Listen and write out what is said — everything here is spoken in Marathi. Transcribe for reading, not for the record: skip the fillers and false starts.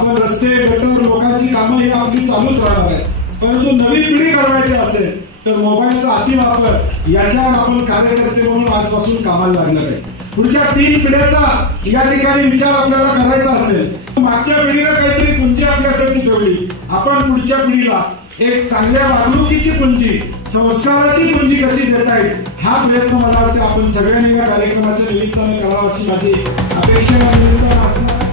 आपण रस्ते गटर लोकांची कामं ही आपली चालूच राहणार आहे, परंतु नवी पिढी घडवायची असेल तर मोबाईलचा अतिवापर याच्यावर आपण कार्यकर्ते म्हणून आजपासून कामाला लागणार आहे। पुढच्या 3 पिढ्याचा या ठिकाणी विचार आपल्याला करायचा असेल, मागच्या पिढीला काहीतरी पुंजी आपल्यासाठी ठेवली, आपण पुढच्या पिढीला एक चांगल्या वागणुकीची पुंजी, संस्काराची पुंजी कशी देता येईल हा प्रयत्न मला वाटतं आपण सगळ्यांनी या कार्यक्रमाच्या निमित्ताने करावा अशी माझी अपेक्षा असणार।